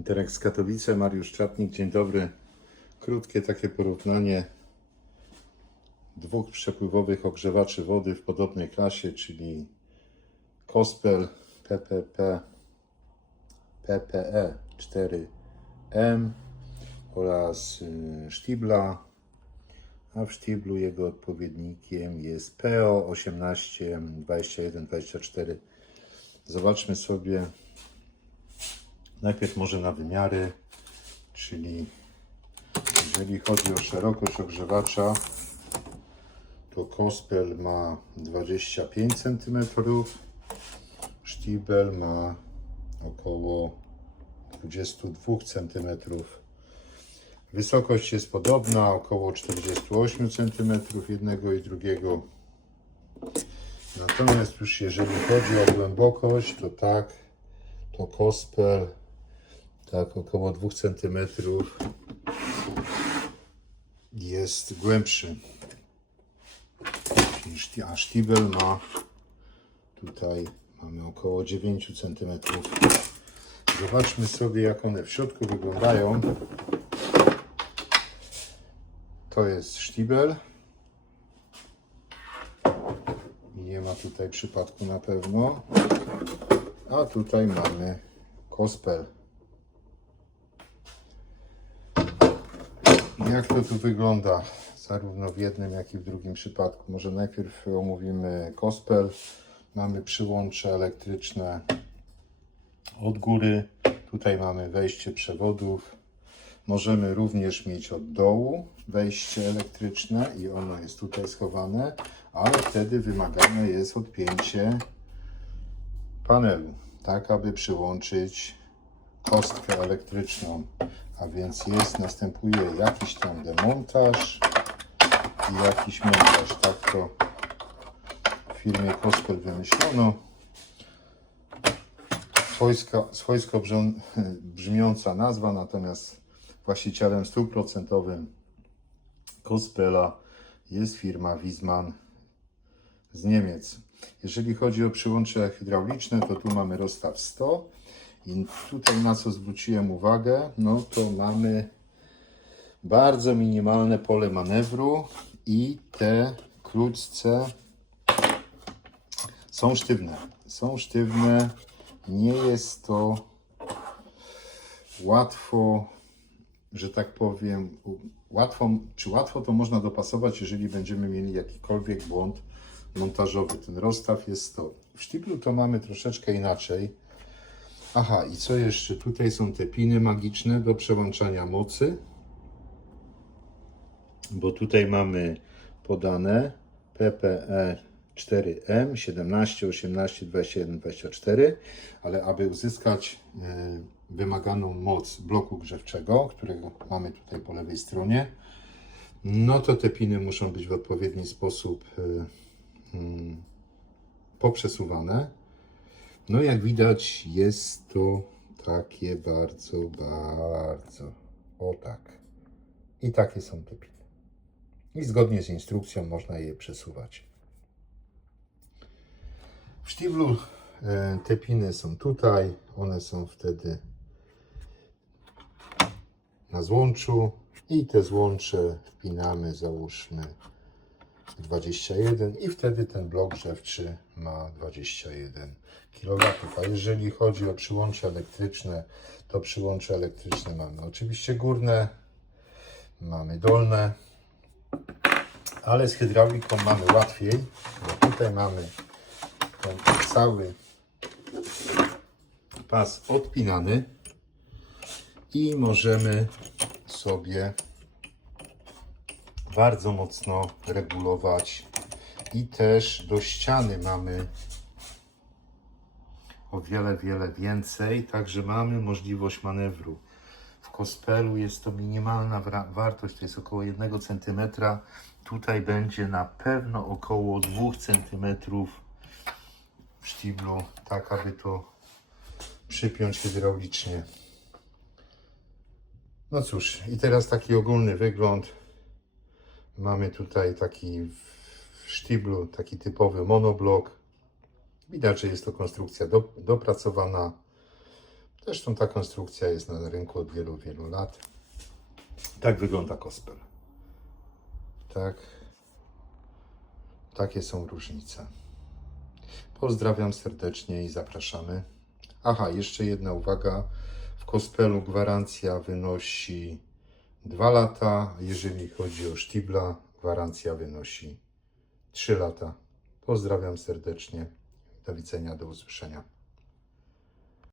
Interex Katowice, Mariusz Czapnik, dzień dobry. Krótkie takie porównanie dwóch przepływowych ogrzewaczy wody w podobnej klasie, czyli Kospel PPP PPE 4M oraz y, Stibla, a w Stiblu jego odpowiednikiem jest PO 18 21 24. Zobaczmy sobie Najpierw może na wymiary, czyli jeżeli chodzi o szerokość ogrzewacza, to Kospel ma 25 cm, Stiebel ma około 22 cm. Wysokość jest podobna, około 48 cm jednego i drugiego. Natomiast już jeżeli chodzi o głębokość, to tak, to Kospel tak około 2 cm jest głębszy. A sztibel ma tutaj mamy około 9 cm. Zobaczmy sobie jak one w środku wyglądają. To jest sztibel. Nie ma tutaj przypadku na pewno. A tutaj mamy kospel. Jak to tu wygląda? Zarówno w jednym, jak i w drugim przypadku. Może najpierw omówimy kospel. Mamy przyłącze elektryczne od góry. Tutaj mamy wejście przewodów. Możemy również mieć od dołu wejście elektryczne i ono jest tutaj schowane, ale wtedy wymagane jest odpięcie panelu, tak aby przyłączyć kostkę elektryczną. A więc jest, następuje jakiś tam demontaż i jakiś montaż. Tak to w firmie Kospel wymyślono. Swojska, swojsko brzmiąca nazwa, natomiast właścicielem stuprocentowym Kospela jest firma Wiesmann z Niemiec. Jeżeli chodzi o przyłącze hydrauliczne, to tu mamy rozstaw 100 i tutaj na co zwróciłem uwagę, no to mamy bardzo minimalne pole manewru i te krótce są sztywne. Są sztywne, nie jest to łatwo, że tak powiem, łatwo, czy łatwo to można dopasować, jeżeli będziemy mieli jakikolwiek błąd montażowy. Ten rozstaw jest to. W sztiplu to mamy troszeczkę inaczej. Aha, i co jeszcze? Tutaj są te piny magiczne do przełączania mocy. Bo tutaj mamy podane PPE 4M 17, 18, 21, 24, ale aby uzyskać e, wymaganą moc bloku grzewczego, którego mamy tutaj po lewej stronie, no to te piny muszą być w odpowiedni sposób e, mm, poprzesuwane. No jak widać jest to takie bardzo, bardzo, o tak. I takie są te piny. I zgodnie z instrukcją można je przesuwać. W sztiblu e, te piny są tutaj, one są wtedy na złączu i te złącze wpinamy, załóżmy 21 i wtedy ten blok grzewczy ma 21 kW. A jeżeli chodzi o przyłącze elektryczne, to przyłącze elektryczne mamy oczywiście górne, mamy dolne, ale z hydrauliką mamy łatwiej, bo tutaj mamy ten cały pas odpinany i możemy sobie bardzo mocno regulować i też do ściany mamy o wiele, wiele więcej, także mamy możliwość manewru. W Kospelu jest to minimalna wartość, to jest około 1 cm. Tutaj będzie na pewno około 2 cm w sztiblu, tak aby to przypiąć hydraulicznie. No cóż, i teraz taki ogólny wygląd. Mamy tutaj taki w sztiblu, taki typowy monoblok. Widać, że jest to konstrukcja do, dopracowana. Zresztą ta konstrukcja jest na rynku od wielu, wielu lat. Tak wygląda Kospel. Tak. Takie są różnice. Pozdrawiam serdecznie i zapraszamy. Aha, jeszcze jedna uwaga. W Kospelu gwarancja wynosi 2 lata. Jeżeli chodzi o sztibla, gwarancja wynosi 3 lata. Pozdrawiam serdecznie. Do widzenia, do usłyszenia.